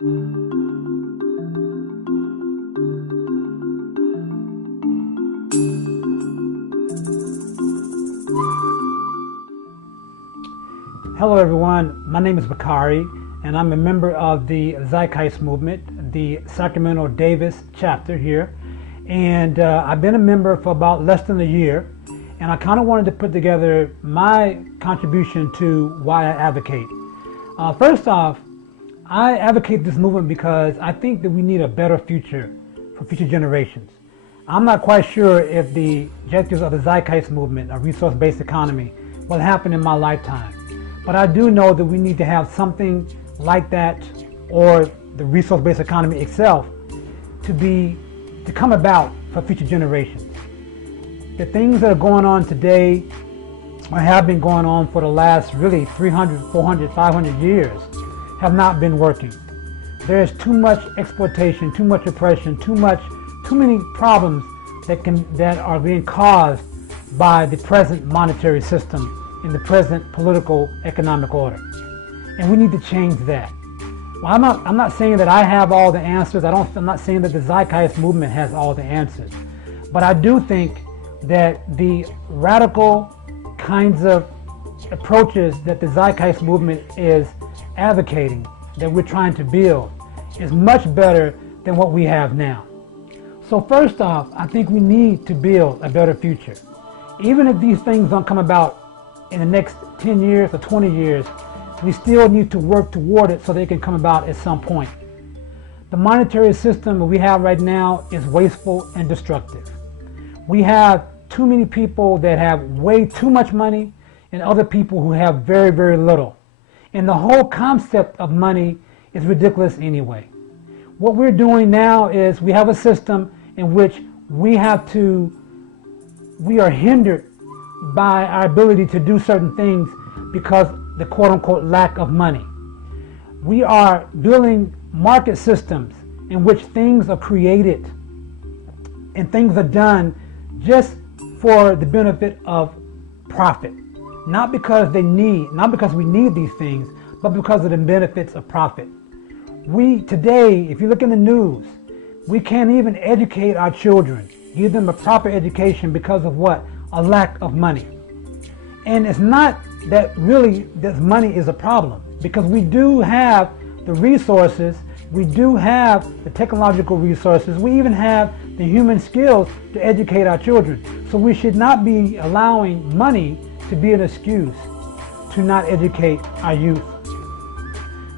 Hello everyone, my name is Bakari and I'm a member of the Zeitgeist movement, the Sacramento Davis chapter here, and I've been a member for about less than a year, and I kind of wanted to put together my contribution to why I advocate. First off, I advocate this movement because I think that we need a better future for future generations. I'm not quite sure if the objectives of the Zeitgeist movement, a resource-based economy, will happen in my lifetime. But I do know that we need to have something like that, or the resource-based economy itself, to come about for future generations. The things that are going on today, or have been going on for the last really 300, 400, 500 years, have not been working. There is too much exploitation, too much oppression, too many problems that are being caused by the present monetary system in the present political economic order, and we need to change that. Well, I'm not saying that I have all the answers. I'm not saying that the Zeitgeist movement has all the answers, but I do think that the radical kinds of approaches that the Zeitgeist movement is advocating, that we're trying to build, is much better than what we have now. So first off, I think we need to build a better future. Even if these things don't come about in the next 10 years or 20 years, we still need to work toward it so they can come about at some point. The monetary system that we have right now is wasteful and destructive. We have too many people that have way too much money and other people who have very, very little. And the whole concept of money is ridiculous anyway. What we're doing now is we have a system in which we are hindered by our ability to do certain things because the quote-unquote lack of money. We are building market systems in which things are created and things are done just for the benefit of profit. Not because we need these things, but because of the benefits of profit. Today, if you look in the news, we can't even educate our children, give them a proper education because of what? A lack of money. And it's not that really this money is a problem, because we do have the resources, we do have the technological resources, we even have the human skills to educate our children. So we should not be allowing money to be an excuse to not educate our youth.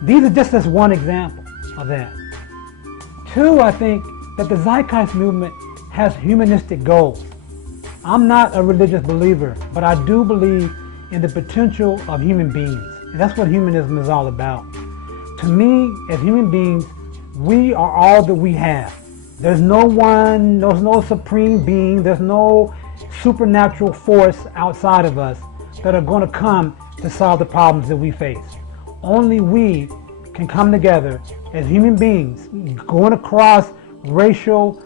These are just as one example of that. Two, I think that the Zeitgeist movement has humanistic goals. I'm not a religious believer, but I do believe in the potential of human beings. And that's what humanism is all about. To me, as human beings, we are all that we have. There's no supreme being, there's no supernatural force outside of us that are going to come to solve the problems that we face. Only we can come together as human beings, going across racial,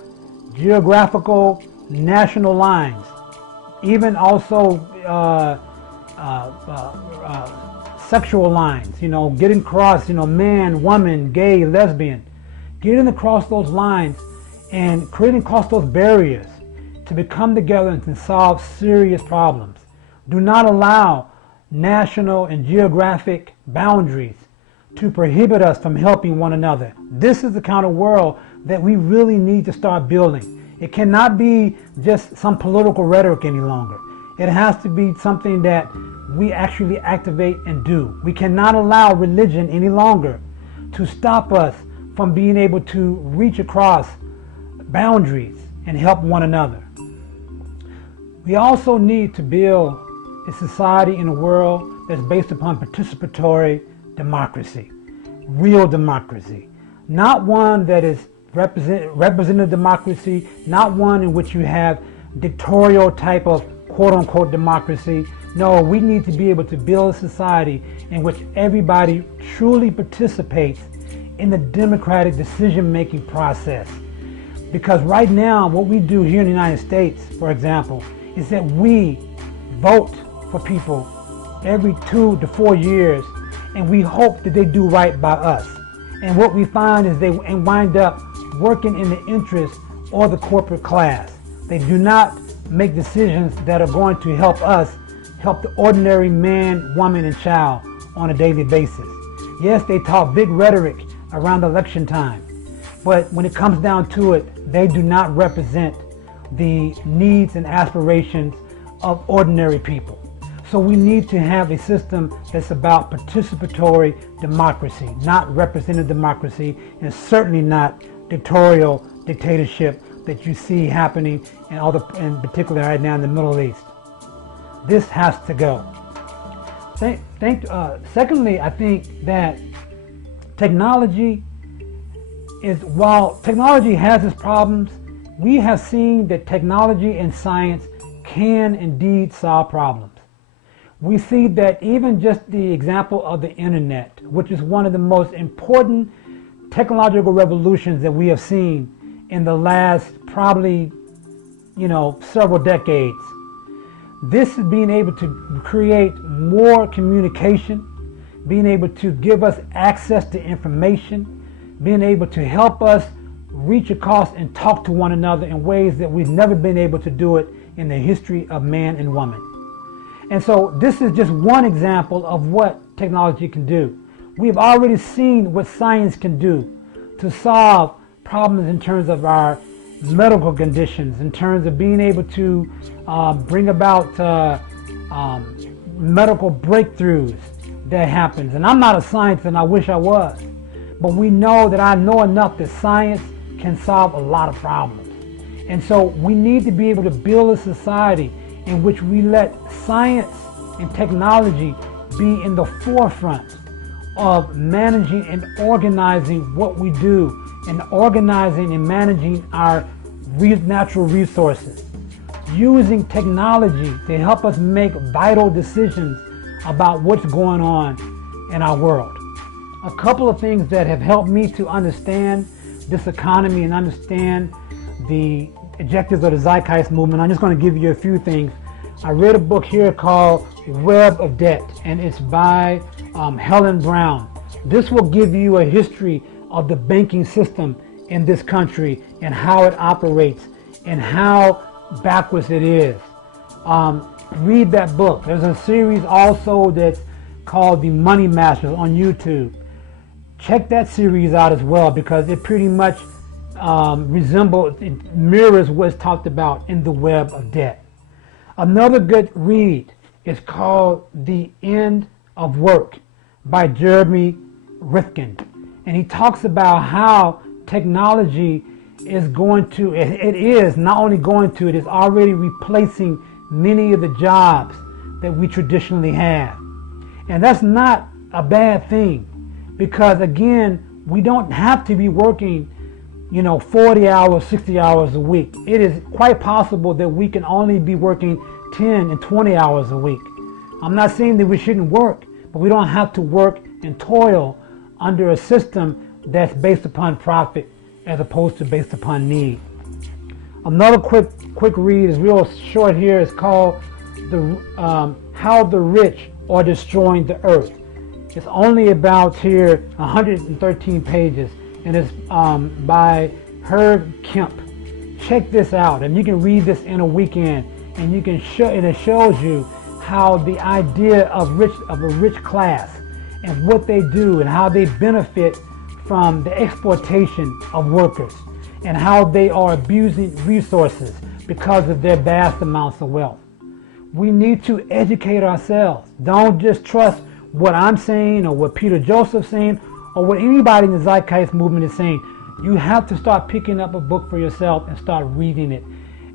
geographical, national lines, even also sexual lines, getting across, man, woman, gay, lesbian, getting across those lines and creating across those barriers to come together and to solve serious problems. Do not allow national and geographic boundaries to prohibit us from helping one another. This is the kind of world that we really need to start building. It cannot be just some political rhetoric any longer. It has to be something that we actually activate and do. We cannot allow religion any longer to stop us from being able to reach across boundaries and help one another. We also need to build a society in a world that's based upon participatory democracy, real democracy, not one that is representative democracy, not one in which you have dictatorial type of quote-unquote democracy. No, we need to be able to build a society in which everybody truly participates in the democratic decision-making process. Because right now, what we do here in the United States, for example, is that we vote for people every 2 to 4 years, and we hope that they do right by us. And what we find is they wind up working in the interest or the corporate class. They do not make decisions that are going to help us, help the ordinary man, woman, and child on a daily basis. Yes, they talk big rhetoric around election time, but when it comes down to it, they do not represent the needs and aspirations of ordinary people. So we need to have a system that's about participatory democracy, not representative democracy, and certainly not dictatorship that you see happening in particular right now in the Middle East. This has to go. Secondly, I think that while technology has its problems, we have seen that technology and science can indeed solve problems. We see that even just the example of the internet, which is one of the most important technological revolutions that we have seen in the last probably, several decades. This is being able to create more communication, being able to give us access to information, being able to help us reach across and talk to one another in ways that we've never been able to do it in the history of man and woman. And so this is just one example of what technology can do. We've already seen what science can do to solve problems in terms of our medical conditions, in terms of being able to bring about medical breakthroughs that happens. And I'm not a scientist, and I wish I was, but we know that I know enough that science can solve a lot of problems. And so we need to be able to build a society in which we let science and technology be in the forefront of managing and organizing what we do, and organizing and managing our natural resources, using technology to help us make vital decisions about what's going on in our world. A couple of things that have helped me to understand this economy and understand the objectives of the Zeitgeist movement. I'm just going to give you a few things. I read a book here called Web of Debt, and it's by Helen Brown. This will give you a history of the banking system in this country and how it operates and how backwards it is. Read that book. There's a series also that's called The Money Masters on YouTube. Check that series out as well, because it pretty much mirrors what's talked about in the Web of Debt. Another good read is called The End of Work by Jeremy Rifkin. And he talks about how technology is going to, it is not only going to, it is already replacing many of the jobs that we traditionally have. And that's not a bad thing, because again, we don't have to be working 40 hours, 60 hours a week. It is quite possible that we can only be working 10 and 20 hours a week. I'm not saying that we shouldn't work, but we don't have to work and toil under a system that's based upon profit as opposed to based upon need. Another quick read is real short here. It's called How the Rich Are Destroying the Earth. It's only about 113 pages, and it's by Herb Kemp. Check this out, and you can read this in a weekend, and you can and it shows you how the idea of a rich class and what they do and how they benefit from the exploitation of workers and how they are abusing resources because of their vast amounts of wealth. We need to educate ourselves. Don't just trust what I'm saying or what Peter Joseph's saying or what anybody in the Zeitgeist movement is saying. You have to start picking up a book for yourself and start reading it.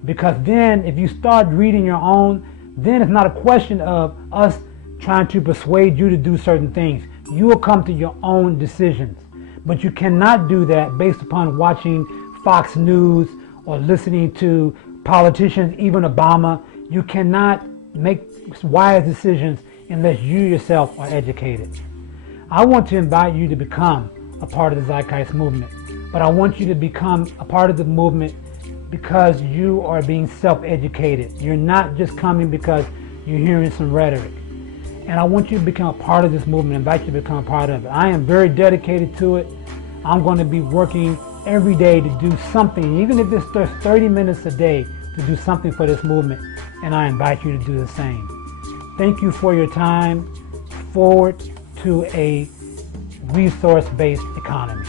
Because then if you start reading your own, then it's not a question of us trying to persuade you to do certain things. You will come to your own decisions. But you cannot do that based upon watching Fox News or listening to politicians, even Obama. You cannot make wise decisions unless you yourself are educated. I want to invite you to become a part of the Zeitgeist movement, but I want you to become a part of the movement because you are being self-educated. You're not just coming because you're hearing some rhetoric. And I want you to become a part of this movement, invite you to become a part of it. I am very dedicated to it. I'm going to be working every day to do something, even if it's 30 minutes a day, to do something for this movement, and I invite you to do the same. Thank you for your time. Forward to a resource-based economy.